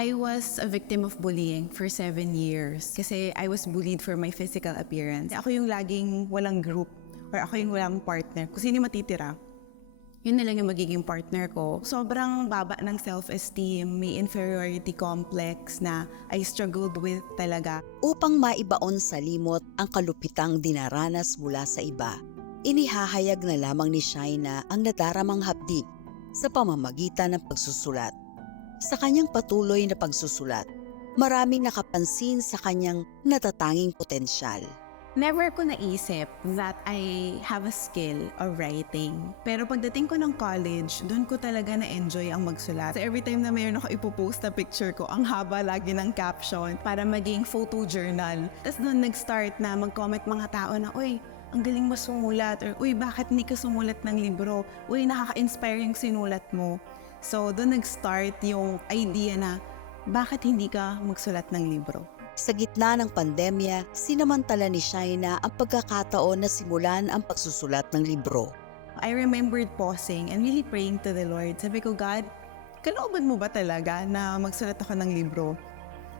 I was a victim of bullying for seven years kasi I was bullied for my physical appearance. Ako yung laging walang group or ako yung walang partner. Kung sino matitira, yun na lang yung magiging partner ko. Sobrang baba ng self-esteem, may inferiority complex na I struggled with talaga. Upang maibaon sa limot ang kalupitang dinaranas mula sa iba, inihahayag na lamang ni Shaina ang nadaramang hapdi sa pamamagitan ng pagsusulat. Sa kanyang patuloy na pagsusulat, maraming nakapansin sa kanyang natatanging potensyal. Never ko naisip that I have a skill of writing. Pero pagdating ko ng college, doon ko talaga na-enjoy ang magsulat. So every time na mayroon ako ipopost na picture ko, ang haba lagi ng caption para maging photo journal. Tapos doon nag-start na mag-comment mga tao na, Uy, ang galing mo sumulat. Or, Uy, bakit hindi ka sumulat ng libro? Uy, nakaka-inspire yung sinulat mo. So doon nag-start yung idea na, bakit hindi ka magsulat ng libro? Sa gitna ng pandemya, sinamantala ni Shaina ang pagkakataon na simulan ang pagsusulat ng libro. I remembered pausing and really praying to the Lord. Sabi ko, God, kalooban mo ba talaga na magsulat ako ng libro?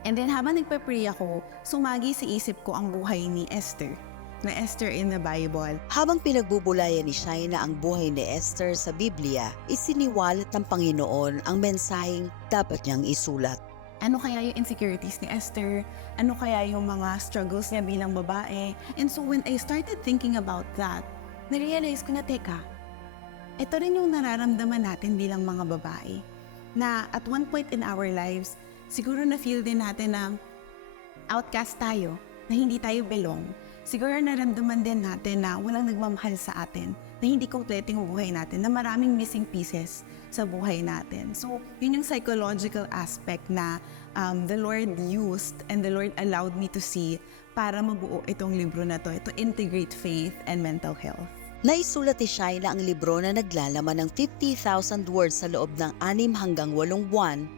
And then habang nagpa-pray ako, sumagi sa isip ko ang buhay ni Esther, na Esther in the Bible. Habang pinagbubulayan ni Shaina ang buhay ni Esther sa Biblia, isiniwalat ng Panginoon ang mensaheng dapat niyang isulat. Ano kaya yung insecurities ni Esther? Ano kaya yung mga struggles niya bilang babae? And so when I started thinking about that, narealize ko na, teka, ito rin yung nararamdaman natin bilang mga babae. Na at one point in our lives, siguro na-feel din natin na outcast tayo, na hindi tayo belong. Siguro naramdaman din natin na walang nagmamahal sa atin, na hindi kompleto yung buhay natin, na maraming missing pieces sa buhay natin. So, yun yung psychological aspect na um, the Lord used and the Lord allowed me to see para mabuo itong libro na to, to integrate faith and mental health. Naisulat ni Shaina ang libro na naglalaman ng 50,000 words sa loob ng 6 hanggang 8 buwan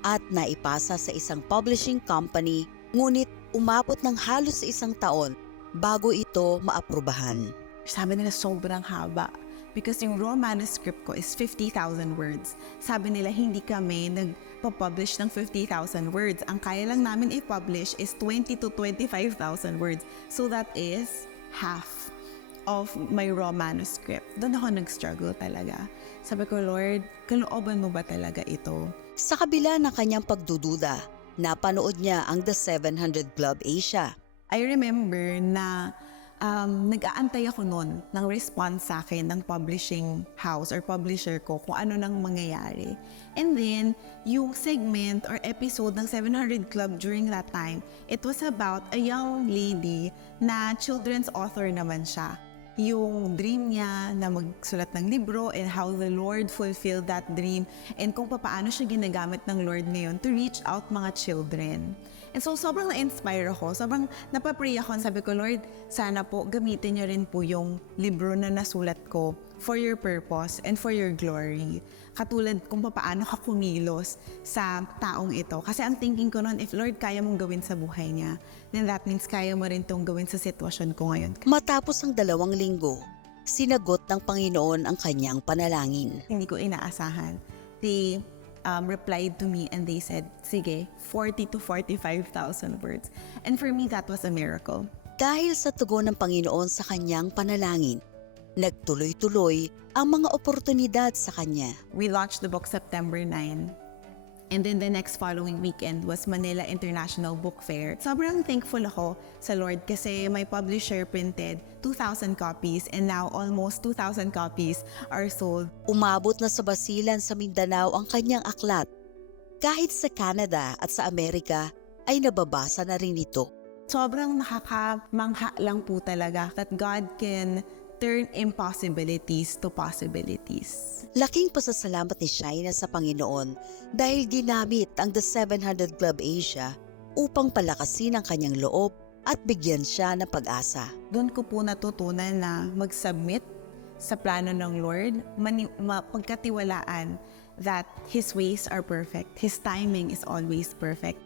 at naipasa sa isang publishing company ngunit umabot ng halos sa isang taon bago ito maaprubahan. Sabi nila sobrang haba because yung raw manuscript ko is 50,000 words. Sabi nila hindi kami nagpa-publish ng 50,000 words. Ang kaya lang namin i-publish is 20 to 25,000 words. So that is half of my raw manuscript. Doon ako nag-struggle talaga. Sabi ko, Lord, kalooban mo ba talaga ito? Sa kabila ng kanyang pagdududa, napanood niya ang The 700 Club Asia. I remember na um, nag-aantay ako noon ng response sa akin ng publishing house or publisher ko kung ano nang mangyayari. And then, yung segment or episode ng 700 Club during that time, it was about a young lady na children's author naman siya yung dream niya na magsulat ng libro and how the Lord fulfilled that dream and kung paano siya ginagamit ng Lord ngayon to reach out mga children. And so sobrang na-inspire ako, sobrang napapray ako. Sabi ko, Lord, sana po gamitin niyo rin po yung libro na nasulat ko for your purpose and for your glory. Katulad kung paano ka kumilos sa taong ito. Kasi ang thinking ko noon, if Lord, kaya mong gawin sa buhay niya, then that means kaya mo rin tong gawin sa sitwasyon ko ngayon. Matapos ang dalawang linggo, sinagot ng Panginoon ang kanyang panalangin. Hindi ko inaasahan. They um, replied to me and they said, sige, 40 to 45,000 words. And for me, that was a miracle. Dahil sa tugon ng Panginoon sa kanyang panalangin, nagtuloy-tuloy ang mga oportunidad sa kanya. We launched the book September 9. And then the next following weekend was Manila International Book Fair. Sobrang thankful ako sa Lord kasi my publisher printed 2,000 copies and now almost 2,000 copies are sold. Umabot na sa basilan sa Mindanao ang kanyang aklat. Kahit sa Canada at sa Amerika ay nababasa na rin ito. Sobrang nakakamangha lang po talaga that God can turn impossibilities to possibilities. Laking pasasalamat ni Shaina sa Panginoon dahil ginamit ang The 700 Club Asia upang palakasin ang kanyang loob at bigyan siya ng pag-asa. Doon ko po natutunan na mag-submit sa plano ng Lord, mani- mapagkatiwalaan that His ways are perfect. His timing is always perfect.